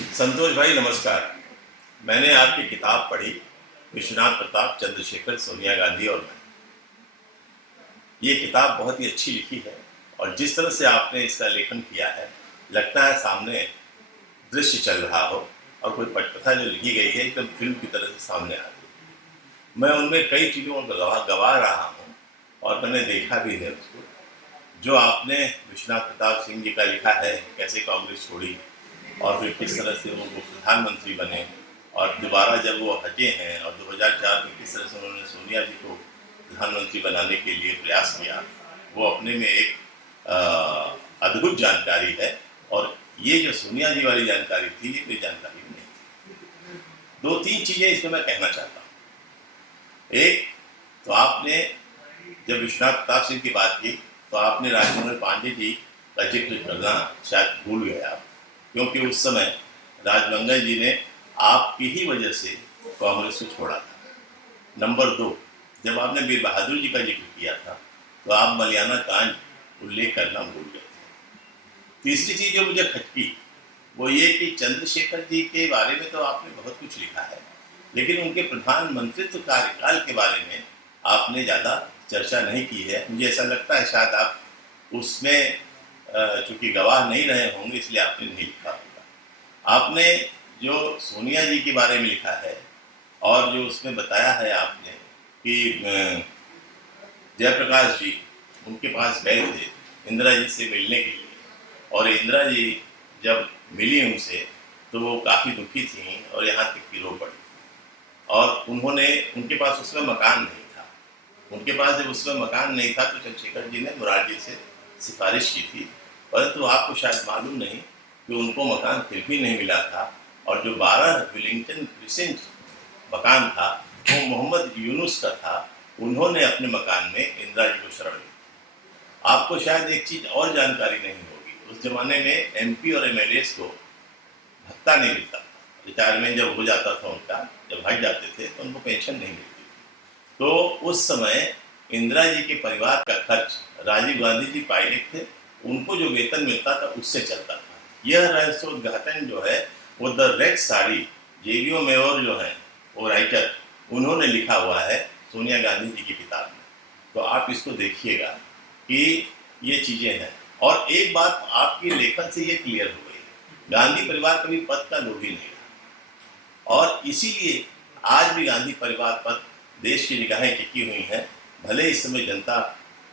संतोष भाई नमस्कार। मैंने आपकी किताब पढ़ी, विश्वनाथ प्रताप, चंद्रशेखर, सोनिया गांधी और मैं। ये किताब बहुत ही अच्छी लिखी है और जिस तरह से आपने इसका लेखन किया है, लगता है सामने दृश्य चल रहा हो और कोई पटकथा जो लिखी गई है एकदम फिल्म की तरह से सामने आ रही है। मैं उनमें कई चीज़ों को गवा रहा हूँ और मैंने देखा भी है उसको। जो आपने विश्वनाथ प्रताप सिंह जी का लिखा है, कैसे कांग्रेस छोड़ी और फिर किस तरह से वो प्रधानमंत्री बने और दोबारा जब वो हटे हैं और 2004 में किस तरह से उन्होंने सोनिया जी को प्रधानमंत्री बनाने के लिए प्रयास किया, वो अपने में एक अद्भुत जानकारी है। और ये जो सोनिया जी वाली जानकारी थी, ये कोई जानकारी नहीं थी। दो तीन चीज़ें इसमें मैं कहना चाहता हूँ। एक तो आपने जब विश्वनाथ प्रताप सिंह की बात की तो आपने राजमोहन पांडे जी का जिक्र करना शायद भूल गए आप, क्योंकि उस समय राजमंगल जी ने आपकी ही वजह से कांग्रेस को छोड़ा था। नंबर दो, जब आपने वीर बहादुर जी का जिक्र किया था तो आप मलियाना कांड उल्लेख करना भूल गए थे। तीसरी चीज़ जो मुझे खटकी वो ये कि चंद्रशेखर जी के बारे में तो आपने बहुत कुछ लिखा है, लेकिन उनके प्रधानमंत्रित्व कार्यकाल के बारे में आपने ज़्यादा चर्चा नहीं की है। मुझे ऐसा लगता है शायद आप उसमें चूंकि गवाह नहीं रहे होंगे इसलिए आपने नहीं लिखा होगा। आपने जो सोनिया जी के बारे में लिखा है और जो उसमें बताया है आपने कि जयप्रकाश जी उनके पास गए थे इंदिरा जी से मिलने के लिए, और इंदिरा जी जब मिली उनसे तो वो काफ़ी दुखी थी और यहाँ तक कि रो पड़ी। और उन्होंने उनके पास उसमें मकान नहीं था। उनके पास जब उसमें मकान नहीं था तो चंद्रशेखर जी ने मुरारजी से सिफारिश की थी, परंतु आपको शायद मालूम नहीं कि उनको मकान फिर भी नहीं मिला था। और जो 12 विलिंगटन क्रिसेंट मकान था वो मोहम्मद यूनुस का था। उन्होंने अपने मकान में इंदिरा जी को शरण दी। आपको शायद एक चीज़ और जानकारी नहीं होगी, उस जमाने में एमपी और एमएलएस को भत्ता नहीं मिलता था। रिटायरमेंट जब हो जाता था उनका, जब हट जाते थे तो उनको पेंशन नहीं मिलती थी। तो उस समय इंदिरा जी के परिवार का खर्च राजीव गांधी जी पायलट थे, उनको जो वेतन मिलता था उससे चलता था। यह रहस्योद्घाटन जो है वो द रेक्स साड़ी जेवियो मेयर जो है वो राइटर, उन्होंने लिखा हुआ है सोनिया गांधी जी की किताब में। तो आप इसको देखिएगा कि ये चीज़ें हैं। और एक बात आपके लेखन से ये क्लियर हो गई, गांधी परिवार कभी पद का लोभी नहीं रहा और इसीलिए आज भी गांधी परिवार पर देश की निगाहें टिकी हुई हैं। भले इस समय जनता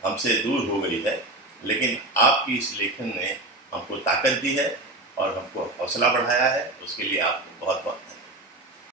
हमसे दूर हो गई है, लेकिन आपकी इस लेखन ने हमको ताकत दी है और हमको हौसला बढ़ाया है। उसके लिए आपको बहुत बहुत